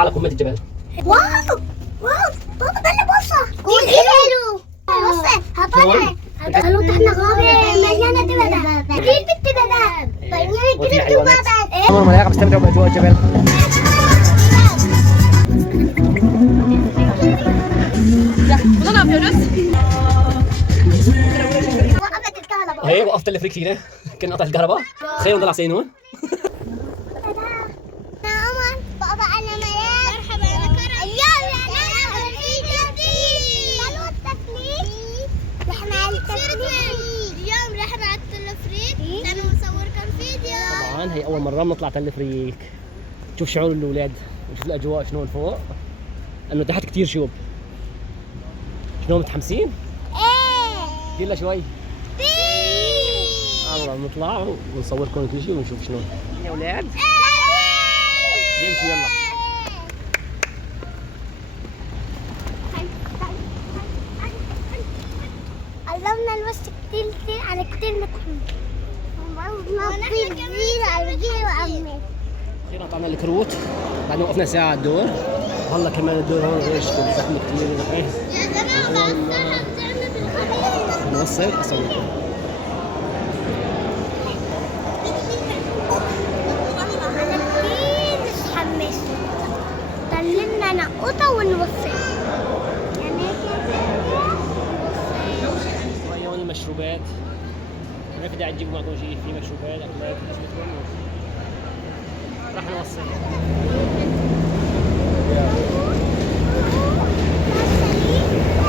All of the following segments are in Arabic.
ونطلع على قمة الجبل. واو واو بابا ده اللي بصة قول حلو. بص هطلع قالوا احنا غابة مليانة دبابات. اكيد بالدبابات مليانة كتير دبابات. عمر ملاقة بستمتعوا بأجواء الجبل. Bunu ne yapıyoruz? وقفت الكهرباء. هي وقفت الفريق فينا كنا قطع الكهرباء. تخيلوا نطلع سينون. عمر بابا انا ملاك. مرحبا انا كرم. اليوم نعمل فيديو جديد. قالوا التفريق. رحنا على التفريق. اليوم رحنا على التلفريق. انا مصوركم فيديو. طبعا هي أول مرة بنطلع تلفريك. شوف شعور الأولاد وشوف الأجواء شلون فوق. إنه تحت كتير شوب. شلون متحمسين؟ ايه. كلها شوي. الله نطلع ونصوركم كل شيء ونشوف شلون. يا أولاد. يمشوا يلا. علمنا الوش كتير على كتير مكان. ونحن كتير على رجلي وعمي. أخيرا طلعنا الكروت بعدين وقفنا ساعة على الدور. وهلا كمان الدور هون غير زحمة كتير. يا جماعة نوصل أصلا. طلعنا نقطة ونوصل. هون المشروبات. ما في داعي تجيبوا معكم شيء، في مشروبات أكلات ايش بدكم. راح نوصل.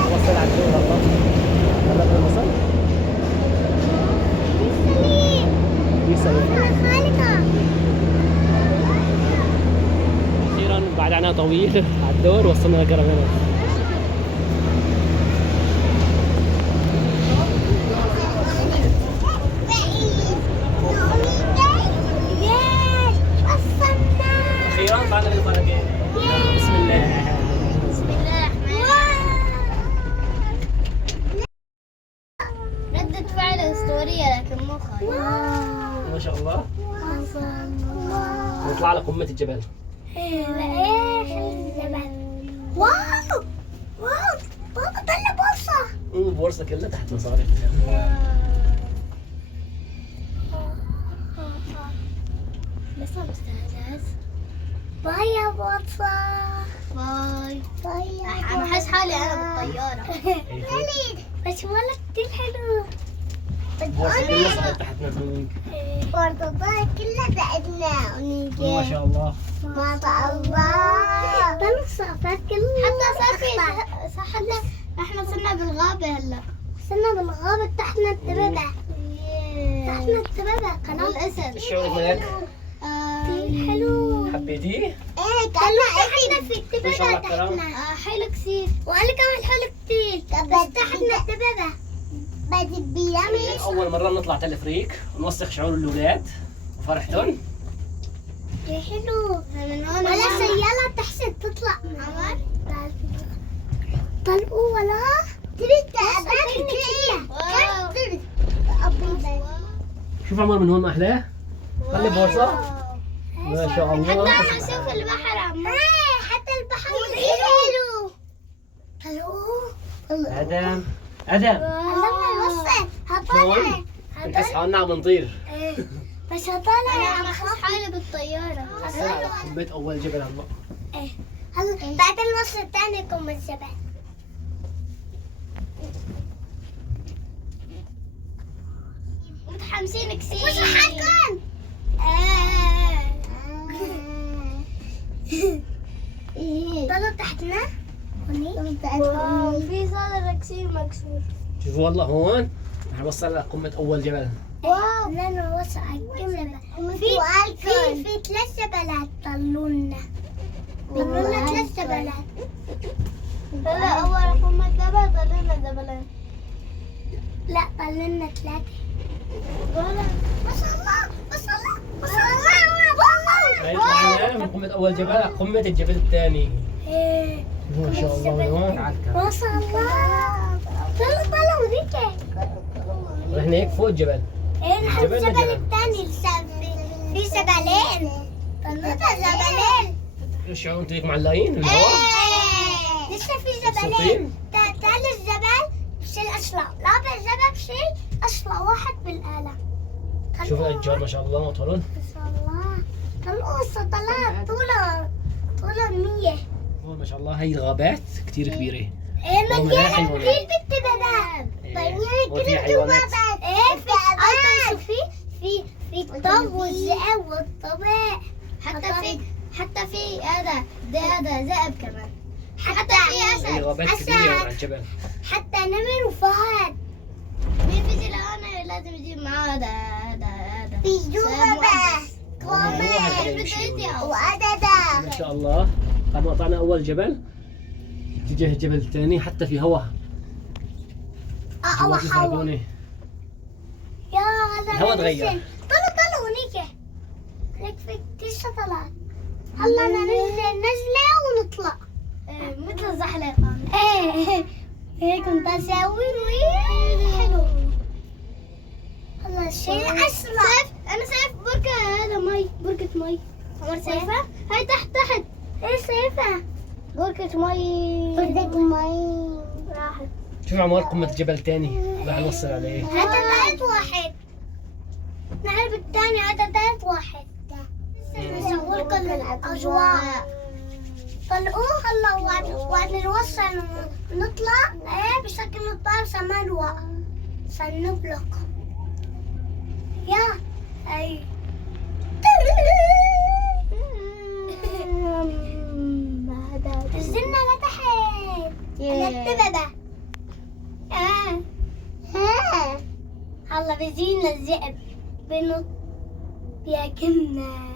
نوصل على الدور هلا. هلا بدنا نوصل. أخيرا بعد عناء طويل على الدور وصلنا للكرفانات. أخيرا طلعنا للفرقين. بسم الله. بسم الله الرحمن الرحيم. ردة فعل اسطورية لكن مو خايف. ما شاء الله. نطلع على قمة الجبل. واو واو بابا ده اللي بصة. البورصة كلها تحت مصاري. لسه مستعجل. باي يا بطة. باي باي. انا حاسس حالي انا بالطيارة. بس والله كتير حلو. البورصة كلها صارت تحتنا هونيك. برضه كلها بعدنا ونيجي. ما شاء الله. ما شاء الله. طلع صافات كلها. حتى صافي حتى احنا صرنا بالغابة هلا. صرنا بالغابة تحتنا الدبابة. تحتنا الدبابة قناة الأسد. ايش شعورك ملاك؟ كتير حلو. حبيتيه؟ ايه كنا احنا في الدبابة تحتنا. حلو كثير. وقال لي كمان حلو كثير. بس تحتنا الدبابة. بدي بيامي. أول مرة نطلع تلفريك ونوثق شعور الأولاد وفرحتهم. حلو. ولا سيالة تحسن تطلع. عمر طلقوا ولا تريد شوف عمر من هون ما أحلاه. خلي بورصة. ما شاء الله. حتى أنا أشوف البحر عمر. حتى البحر حلو. طلقوا. آدم آدم. علمنا نوصل. هطلع. بنحس حالنا عم نطير. بس هطلع. أنا بحس حالي بالطيارة. على قمة أول جبل هلا. ايه هلا بعد الوصل الثاني يكون الجبل. متحمسين كثير. مش حقا. طلعوا تحتنا. في صالة ركسين مكسور. شوفوا والله هون رح نوصل على قمة أول جبل. واو بدنا نوصل على الجبل. في 3 جبلات طلونا. طلونا 3 جبلات. هلا أول قمة جبل طلعنا جبلين. لا طلعنا 3. ما شاء الله ما شاء الله ما شاء الله. هاي طلعنا من قمة أول جبل على قمة الجبل الثاني. ما شاء الله من هون تعال. ما شاء الله. طلعوا ذيك. رحنا هيك فوق الجبل. ايه نحن الجبل الثاني في جبلين. طلعنا جبلين. شو الشعور انتوا هيك معلقين الهواء؟ لسه في جبلين. ثالث جبل بشيل أصلع، رابع جبل بشيل أصلع واحد بالآلة. شوف الأشجار ما شاء الله مطولون. ما شاء الله. طلعوا سطلات طولها 100. ما شاء الله هي الغابات كثير كبيرة. ايه وملاحم مليانة هون. كثير بالتبادات. وفي حيوانات. ايه في الطب والذئب والطبيع. حتى في هذا ذئب كمان. حتى في أسد. هي غابات كبيرة على الجبل. حتى نمر وفهد. مين في زلقانة لازم يجيب معاه هذا في جوبة وعددا. ما شاء الله. بعد ما قطعنا أول جبل اتجاه الجبل الثاني حتى في هواء. هوا يا هذا الهواء تغير. طلعوا هنيك. هيك في كثير شغلات. هلا ننزل ونطلع. مثل الزحلقة. ايه هيك كنت اسوي حلو. هلا شيء اسرع. انا شايف بركة هذا مي، بركة مي. عمر شايفها؟ هاي تحت. ايه شايفها؟ بركة مي راحت. شوف عمار قمة جبل ثاني راح نوصل عليه. هذا ثالث واحد. نعرف الثاني هذا ثالث واحد. نصور لكم الأجواء. طلعوه هلا وقت نوصل نطلع ايه بشكل الطائر سمنوة سنبلق يا اي نزلنا لتحت للتبدة. هلا بيجينا الذئب بنط بياكلنا.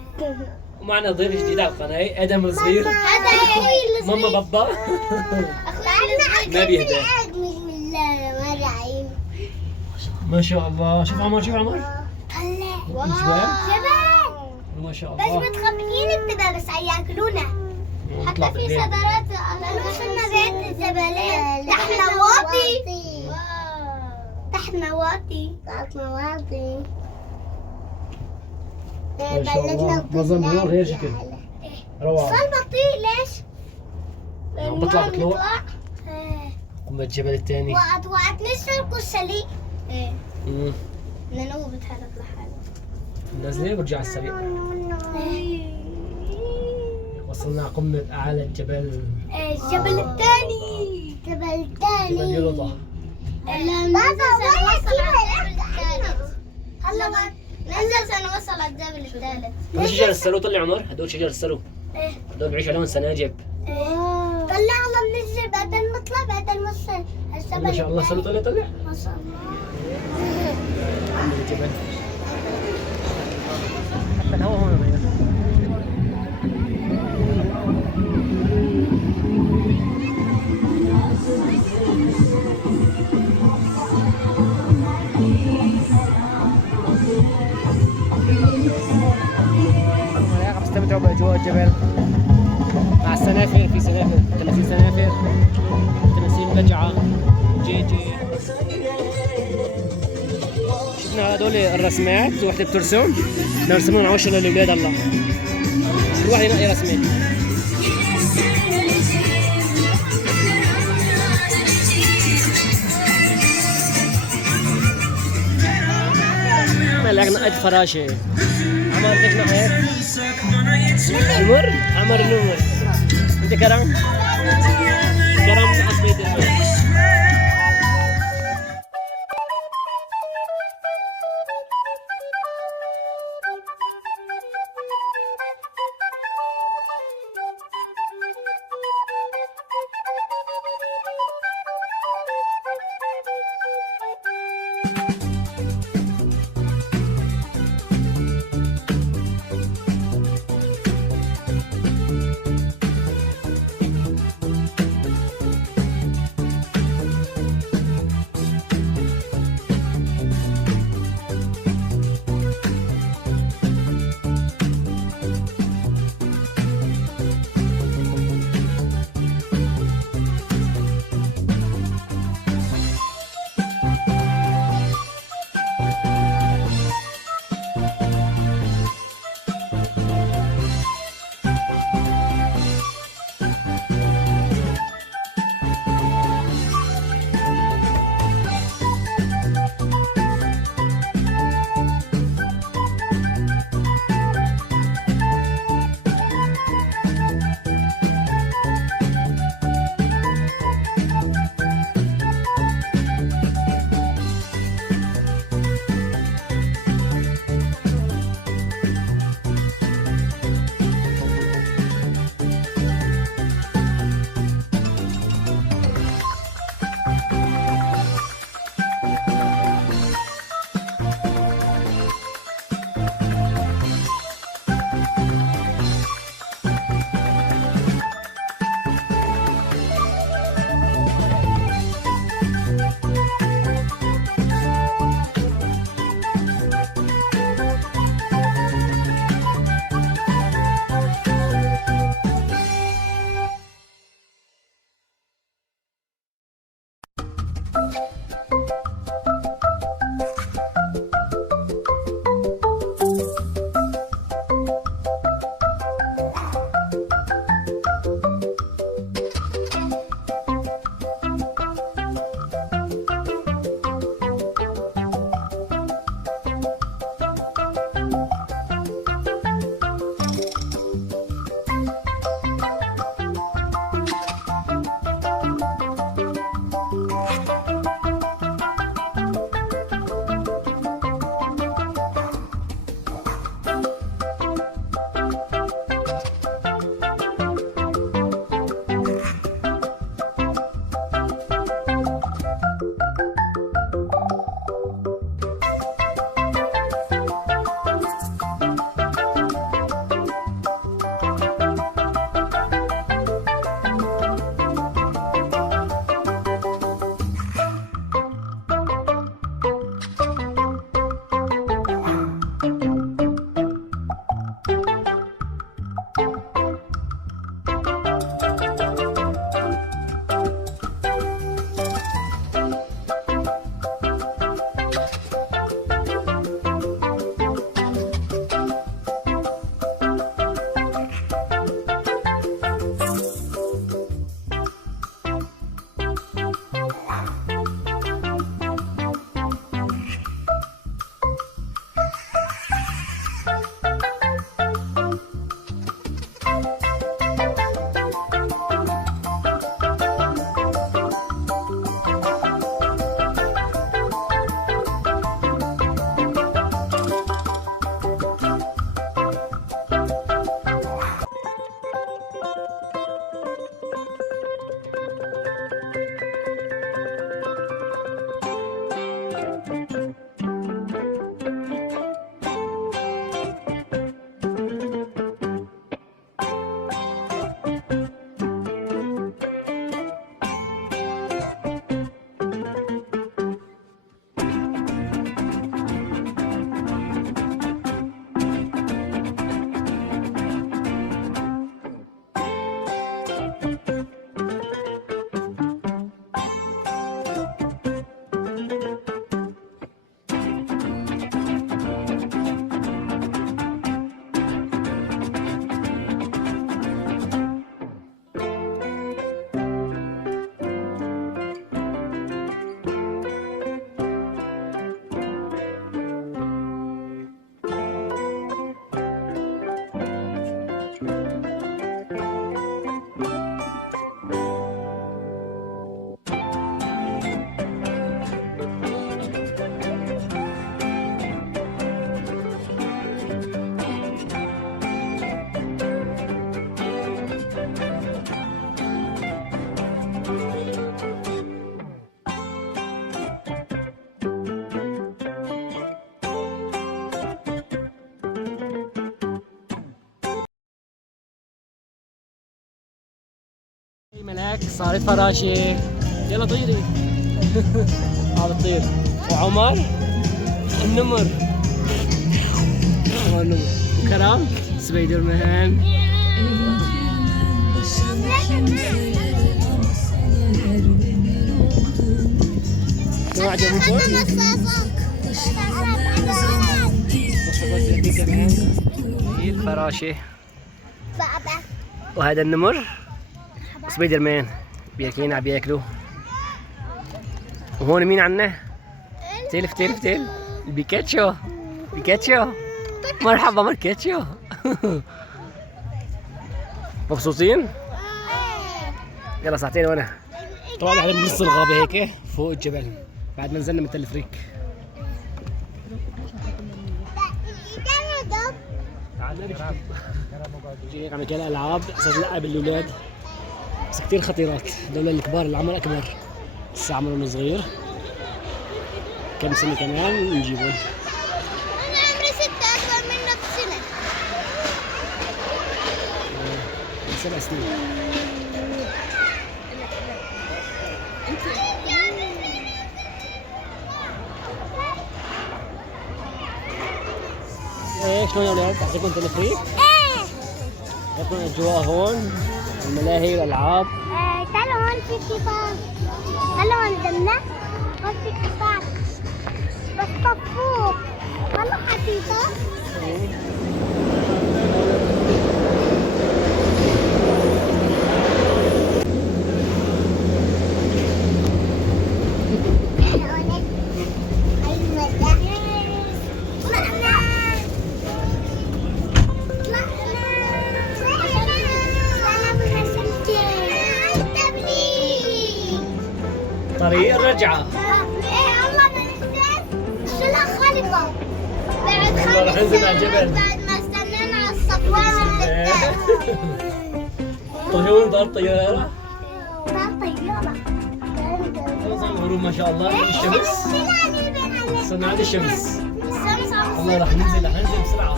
ومعنا ضيف جديد على القناة آدم الصغير. هذا اخوي الصغير. ماما بابا. ما بيهدى. بسم الله الرحمن الرحيم. ما شاء الله. شوف عمر شوف عمر. طلع جبال. جبل ما شاء بس الله. متخبيين التبع بس ياكلونا. نطلع حتى في بالليل. صدرات وصلنا بين الجبلين. تحت نواطي. ما شاء الله. نظام هون غير شكل. روعة. صار بطيء ليش؟ عم بطلع بطلوع. قمة الجبل الثاني. وقت نسرق السليق. ايه امم لانه هو بيتحرك لحاله. نازلين برجع على السريع. وصلنا على قمة أعلى الجبل. الجبل الثاني. جبل يلطة. بابا هلا ننزل سنوصل على الجبل الثالث. هذا شجر السرو طلع عمر. هدول شجر السرو. ايه هدول بعيش عليهم سناجب. طلع الله بننزل بعدين نطلع بعدين نوصل الجبل. ما شاء الله سرو طلع. ما شاء الله. عند الجبل. حتى الهواء هون غير. عم بستمتعوا بأجواء الجبل مع السنافر. في سنافر، تماثيل سنافر، تماثيل بجعة، جيجي. شفنا هذول الرسمات. وحدة بترسم، نرسمون عشرة للأولاد. الله كل واحد ينقي رسمة. لك نقيت فراشة. عمر ايش نقيت؟ نمر؟ عمر نمر. انت كرم؟ كرم نقص بيت النمر. لك صارت فراشة. يلا طيري. بتطير. وعمر النمر. كرم سبايدر مان. ما عجبكم؟ هي الفراشة وهذا النمر سبايدر مان بياكلين عم بياكلوا. وهون مين عنا؟ تيل بيكاتشو. مرحبا ماركاتشو. مبسوطين؟ يلا ساعتين وانا طبعا احنا بنص الغابة هيك فوق الجبل بعد ما نزلنا من تلفريك. جينا عم نجي الالعاب صار نلعب الاولاد بس كثير خطيرات. دول الكبار العمر اكبر لسه عمرهم صغير. كم سنة كمان نجيبهم. انا عمري 6 اكبر منك بسنة. 7 سنين. ايه شلون يا ولاد؟ عجبكم تلفريك؟ ايه. عجبكم الاجواء هون؟ الملاهي والالعاب؟ تعالوا هون في كبار. تعالوا هون قدامنا. هون في كبار. بس طفوه. والله حقيقة. طريق الرجعة. ايه الله شو الخليقة بعد والله رح ننزل على الجبل. بعد ما استنينا على الصفوان طيور ضرب طيارة. ضرب طيارة. صار الغروب ما شاء الله. الشمس صرنا عند الشمس. والله رح ننزل بسرعة.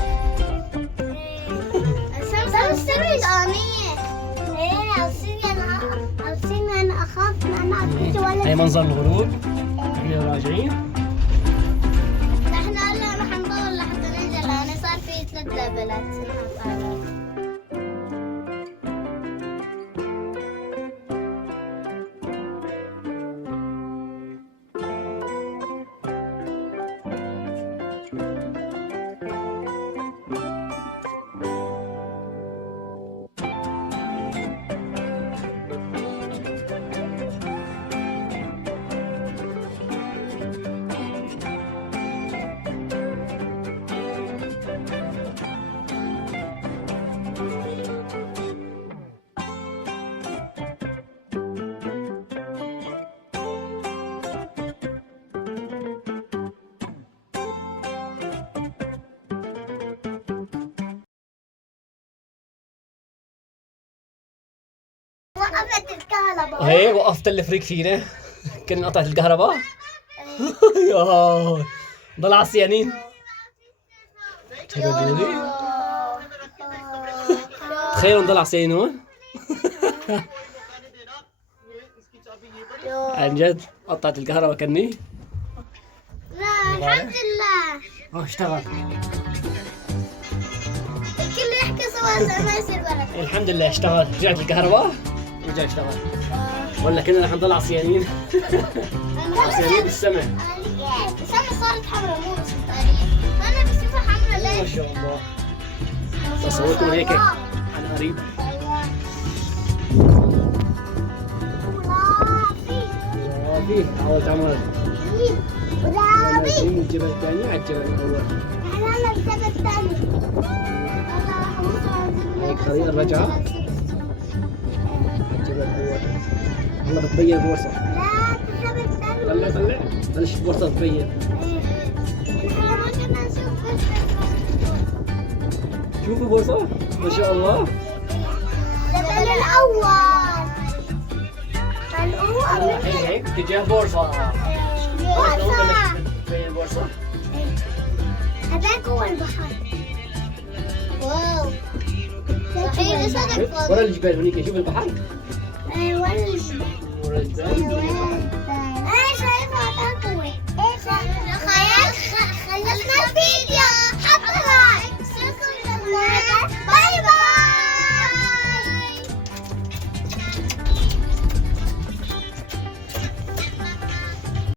الشمس سريانية. ايه أوصيني أنا أخاف أنا أبكي ولا. هي منظر الغروب. احنا راجعين. نحن هلا رح نضل لحتى ننزل. أنا صار في 3 ليفلات. وقفت الكهرباء. هي وقفت الفريق فينا. كنا قطعت الكهرباء. يا ضل عصيانين. تخيلوا نضل عصيانين هون. عن جد قطعت الكهرباء كني. لا الحمد لله. اشتغل. الكل يحكي سوا ما يصير بلد. الحمد لله اشتغل. رجعت الكهرباء ورجع اشتغل. ولا كنا رح نضل عصيانين. عصيانين بالسماء. السماء صارت حمراء مو بس انا بشوفها حمراء ما ليش؟ شاء الله. تصوركم هيك عن قريب. رافي حاولت عمر. رافي الجبل الثاني على الجبل الاول. احنا الجبل الثاني. هيك طريق الرجعة على الجبل الاول. والله بتبين بورصة. لا الجبل الثاني. طلع بلش بورصة تبين. شوفوا بورصة ما شاء الله. الجبل الأول. الأول. هيك اتجاه بورصة. بورصة. تبين بورصة. هذاك هو البحر. واو. صحيح صدق ورا الجبال هنيك شوف البحر. ايوه الوان الجبال. مرتب. انا شايفها تحت